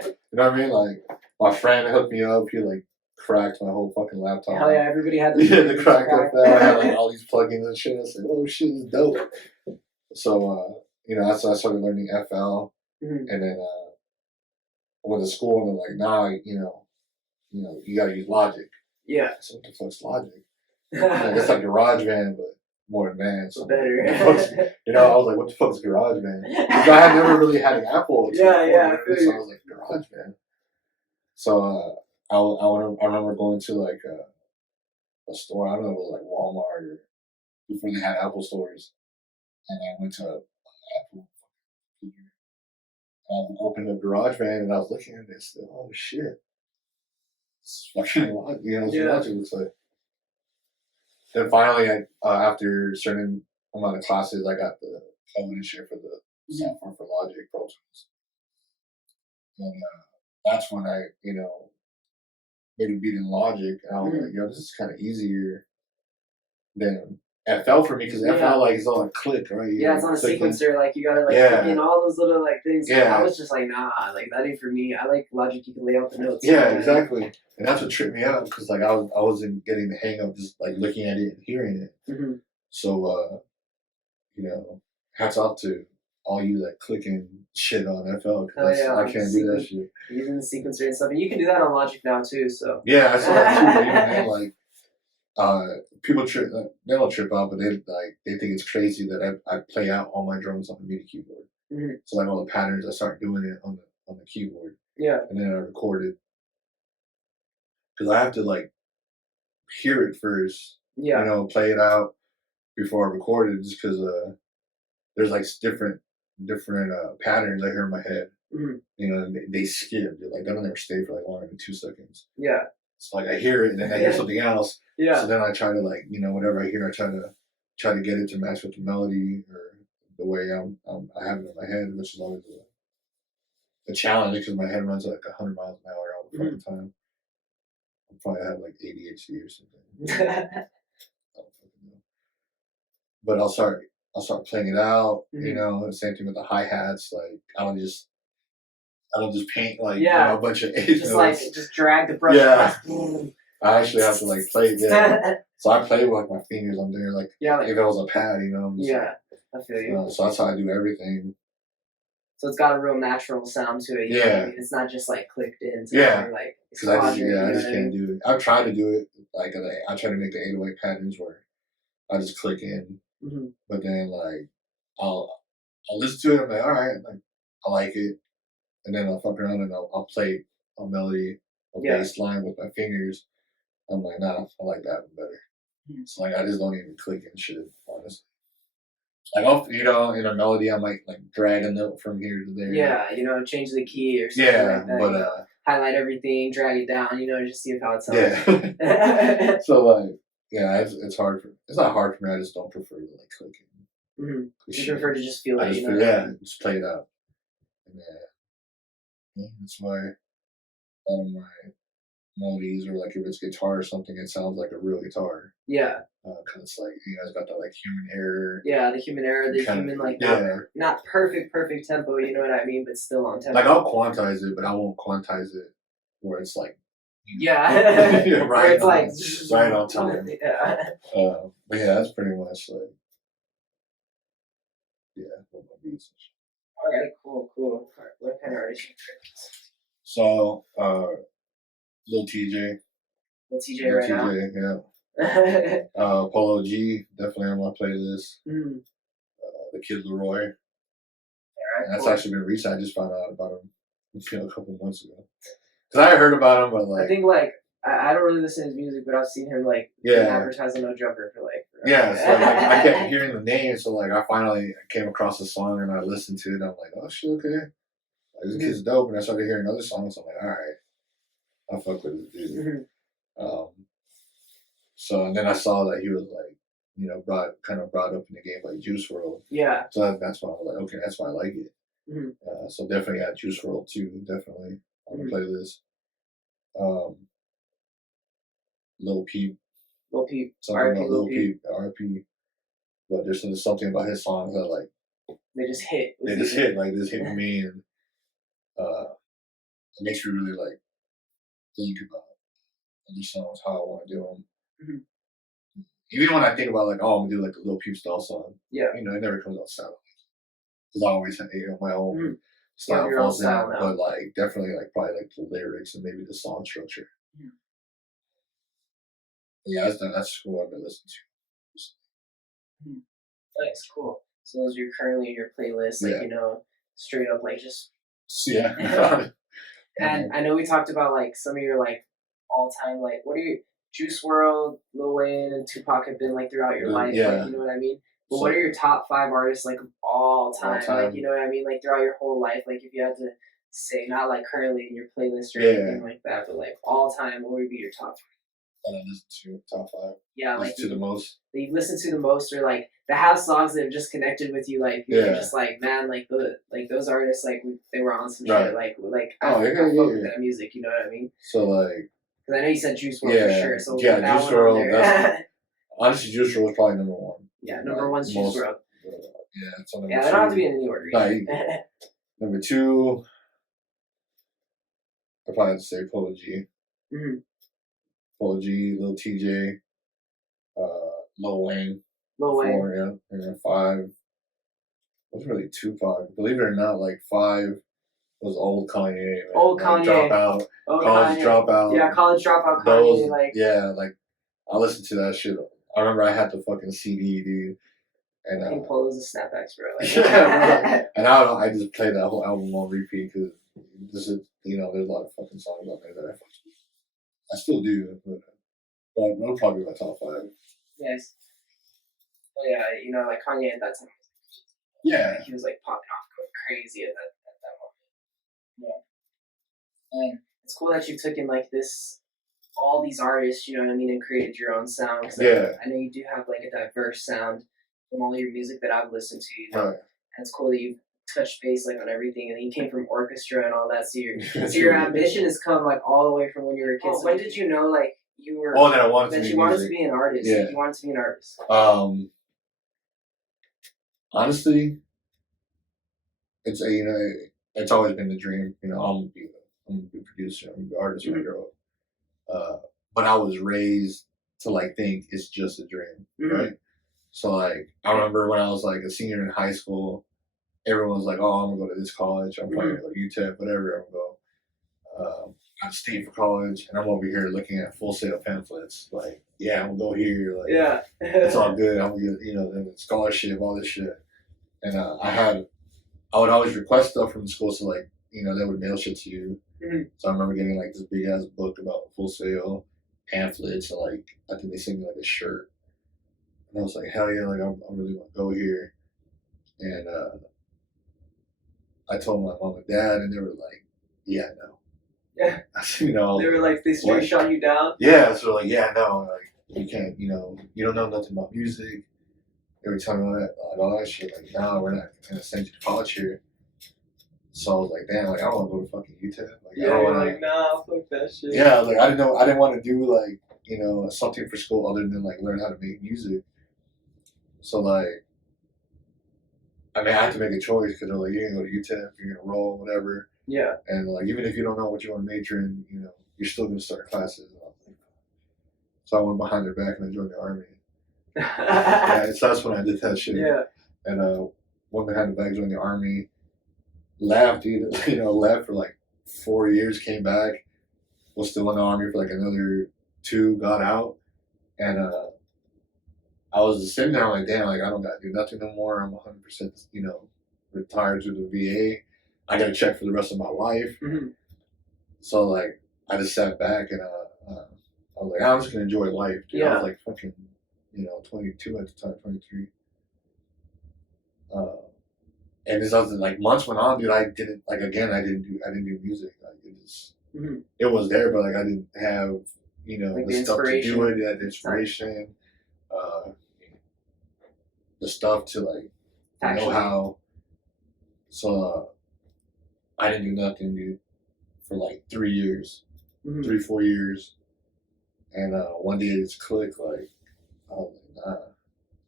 You know what I mean? Like my friend hooked me up. He like cracked my whole fucking laptop. Hell yeah, everybody had the crack up there. I had like all these plugins and shit. I said, oh shit, is dope. So that's when I started learning FL, and then I went to school and they're like, nah, you gotta use Logic. Yeah. I said, what the fuck's Logic? Like, it's like GarageBand, but more advanced. So better. I was like, what the fuck's GarageBand? Because I had never really had an Apple. So I was like, GarageBand. So I remember going to like a store. I don't know if it was like Walmart or before they had Apple stores, and I went to Apple. I opened up GarageBand and I was looking at this. Oh shit! It's fucking Logic. Logic looks like. Then finally, after a certain amount of classes, I got the ownership for the software for Logic Pro Tools, and that's when I made a beat in Logic, and I was like, yo, this is kind of easier than FL for me, because FL like is on a click, right? It's on a sequencer. Like you gotta like click in all those little like things. Yeah. I was just like, nah, like that ain't for me. I like Logic. You can lay out the notes. Yeah, exactly. And that's what tripped me out, because like I wasn't getting the hang of just like looking at it and hearing it. So hats off to all you that clicking shit on FL, because I can't do that shit. Using the sequencer and stuff, and you can do that on Logic now too. So yeah, I saw that too. Even then, like. People they don't trip out, but they think it's crazy that I play out all my drums on the MIDI keyboard. So like all the patterns, I start doing it on the keyboard. Yeah. And then I record it, because I have to like hear it first. Yeah. Play it out before I record it, just because there's like different patterns I hear in my head. They skip. They don't ever stay for like longer than 2 seconds. Yeah. So like I hear it and then I hear something else. Yeah. So then I try to like whatever I hear, I try to get it to match with the melody or the way I have it in my head, which is always a challenge, because my head runs at like 100 miles an hour all the fucking time. I probably have like ADHD or something. I don't fucking know. But I'll start playing it out. The same thing with the hi hats. Like I don't just paint like a bunch of eighth notes. Just drag the brush. Yeah. I actually have to like play it. Yeah. So I play with like my fingers on there, like if it was a pad, I'm just I feel you. So that's how I do everything. So it's got a real natural sound to it. Yeah. It's not just like clicked in. Like because I just can't do it. I've tried to do it. Like I try to make the 808 patterns where I just click in, but then like I'll listen to it. I'm like, all right, like I like it. And then I'll fuck around and I'll play a melody, a bass line with my fingers. I'm like, nah, I like that one better. So like I just don't even click and shit, honestly. Like in a melody I might like drag a note from here to there. Yeah, change the key or something like that. But highlight everything, drag it down, just see how it sounds. Yeah. So like it's hard it's not hard for me, I just don't prefer to like click it. You prefer to just feel it, just play it out. Yeah, that's why a lot of my melodies, or like if it's guitar or something, it sounds like a real guitar. Yeah. Because it's like it's got that like human error. Yeah, the human error, the human like not perfect tempo. You know what I mean? But still on tempo. Like I'll quantize it, but I won't quantize it where it's like Yeah. Yeah, Where it's like right on time. Yeah. But yeah, that's pretty much like what my beats. Okay, cool. Alright, what kind of artist you So Lil TJ. What's TJ Lil right now? TJ, yeah. Polo G, definitely on my playlist. The Kid Leroy. Alright, And that's cool. actually been recent. I just found out about him a couple months ago. Cause I heard about him, but like I think like I don't really listen to his music, but I've seen him like advertising No Jumper for like forever. yeah. So like, I kept hearing the name, so like I finally came across the song and I listened to it. And I'm like, oh shit, okay, like, this kid's dope. And I started hearing other songs. I'm like, all right, I'll fuck with this dude. So and then I saw that he was like, you know, brought up in the game like Juice WRLD. Yeah. So that's why I was like, okay, that's why I like it. So definitely got Juice WRLD too, definitely on the playlist. Lil Peep. Something about Lil Peep, RP. But there's something about his songs that like they just hit. They just hit with me, and it makes me really like think about these songs, how I want to do them. Even when I think about like, oh, I'm gonna do like a Lil Peep style song, you know, it never comes out sound because I always have my own style falls in, but like definitely like probably like the lyrics and maybe the song structure. Yeah, that's who I've been listening to. Nice, cool. So those are currently in your playlist, like you know, straight up like just And I know we talked about like some of your like all time like what are your Juice WRLD, Lil Wayne, and Tupac have been like throughout your life, like you know what I mean? But what are your top 5 artists like of all time? Like you know what I mean? Like throughout your whole life, like if you had to say not like currently in your playlist or anything like that, but like all time, what would be your top 5? That I listen to top 5. Yeah, like to the most. That you've listened to the most, or like that have songs that have just connected with you. Like you're just like, man, like those artists, like they were on some shit. Like I fuck with that music. You know what I mean? So like, because I know you said Juice WRLD for sure. So Juice WRLD. Honestly, Juice WRLD was probably number 1. Yeah, number one's Juice WRLD. Yeah, it's on number 2. Yeah, they don't have to be in any order. Number 2, I probably have to say Polo G. Polo G, Lil TJ, Lil Wayne. 4, yeah. And then 5 was really Tupac. Believe it or not, like 5 was old Kanye. Man. Old Kanye. College Dropout. Yeah, College Dropout Kanye. Like I listened to that shit. I remember I had the fucking CD, dude. And I think Polo's a snapbacks, bro. Like, and I just played that whole album on repeat because this is, you know, there's a lot of fucking songs on there that I still do, but that'll probably be my top 5. Yes. Oh yeah, you know, like Kanye at that time. Yeah. He was like popping off going crazy at that moment. Yeah. And it's cool that you took in like all these artists, you know what I mean, and created your own sound. Cause I know you do have like a diverse sound from all your music that I've listened to, you know. And it's cool that you've touched base like on everything, and then you came from orchestra and all that. So your ambition has come like all the way from when you were a kid. So when did you know like you were that you wanted to be an artist? Yeah. You wanted to be an artist. Honestly, it's it's always been the dream. You know, I'm gonna be a producer. I'm gonna be an artist when I grow up. But I was raised to like think it's just a dream, right? So like I remember when I was like a senior in high school, everyone was like, "Oh, I'm gonna go to this college. I'm probably gonna go to UTEP, whatever. I'm gonna go out of state for college." And I'm over here looking at Full Sail pamphlets, like, "Yeah, I'm gonna go here. Like, it's all good. I'm gonna get, you know, the scholarship, all this shit." And I would always request stuff from the school, so like, you know, they would mail shit to you. So I remember getting like this big ass book about Full Sail, pamphlets, and like I think they sent me like a shirt. And I was like, hell yeah, like I really want to go here. And I told my mom and dad, and they were like, yeah, no. Yeah. You know, they were like, they straight shot you down? Yeah, so like, yeah, no, like you can't, you know, you don't know nothing about music. They were telling me all that shit, like, no, we're not gonna send you to college here. So I was like, damn, like I don't want to go to fucking UTEP. Like, yeah, you're like, nah, fuck that shit. Yeah, like I didn't want to do like, you know, something for school other than like learn how to make music. So like, I mean, I had to make a choice because they're like, you're gonna go to UTEP, you're gonna roll, whatever. Yeah. And like, even if you don't know what you want to major in, you know, you're still gonna start classes. So I went behind their back and I joined the army. Yeah, so that's when I did that shit. Yeah. And went behind the back, joined the army. Left, left for like 4 years, came back, was still in the army for like another 2, got out, and I was sitting there like, damn, like I don't gotta do nothing no more. I'm 100%, retired to the VA. I got to check for the rest of my life. Mm-hmm. So like, I just sat back and I was like, I'm just gonna enjoy life. Dude. Yeah. I was like fucking, 22 at the time, 23. And this other like months went on, dude. I didn't do music. Like it was there, but like I didn't have like the stuff to do it. Yeah, the inspiration, the stuff to like know how. So I didn't do nothing, dude, for like 3 years, 3-4 years, and one day it just clicked. Like I was like, nah,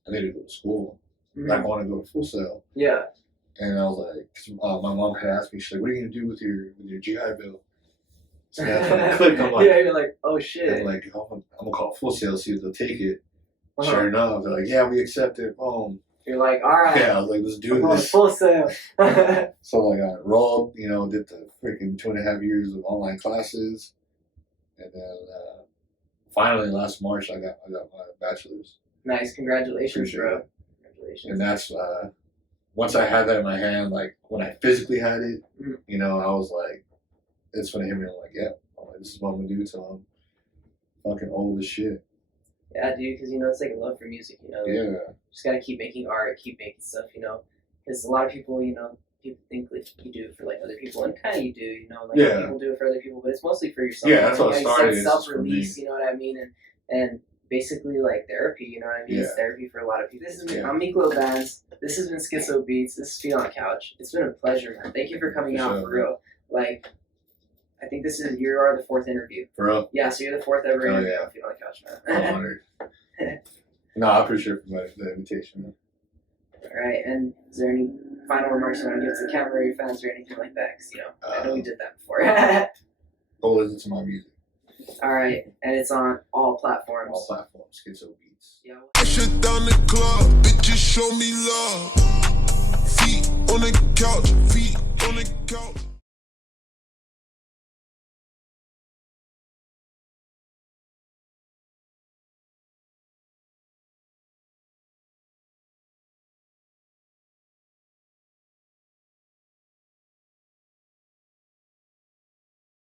I need to go to school. I want to go to Full Sail. Yeah. And I was like, 'cause, my mom had asked me, she's like, what are you gonna do with your GI Bill? So that's when it clicked. I'm like, yeah, you're like, oh shit. I'm like, I'm gonna call Full Sail, see if they'll take it. Sure enough, they're like, yeah, we accept it. Boom. You're like, all right. Yeah, I was like, let's do this. Full Sail. So like I enrolled, did the freaking 2.5 years of online classes, and then finally last March I got my bachelor's. Nice, congratulations, bro. Congratulations. And that's once I had that in my hand, like when I physically had it, I was like, it's when it hit me. I'm like, yeah, this is what I'm gonna do till I'm fucking old as shit. Yeah, dude, because it's like a love for music, Yeah. Just gotta keep making art, keep making stuff, because a lot of people, people think like you do it for like other people, and kind of you do, like people do it for other people, but it's mostly for yourself. Yeah, that's what it started. Self-release, you know what I mean, and basically like therapy, you know what I mean? Yeah. It's therapy for a lot of people. This has been I'm Miklo Bands. This has been Skitzo Beats. This is Feet on the Couch. It's been a pleasure, man. Thank you for coming out for real. Like, I think you are the 4th interview. For real? Yeah, so you're the 4th ever interview on Feet on the Couch, man. I'm honored. No, I appreciate the invitation, man. All right, and is there any final remarks you want to give to the camera or your fans or anything like that? Because, I know we did that before. Go listen to my music. All right, and it's on all platforms. All platforms, Skitzo Beats. Yeah. Shut down the club, bitches show me love. Feet on the couch, feet on the couch.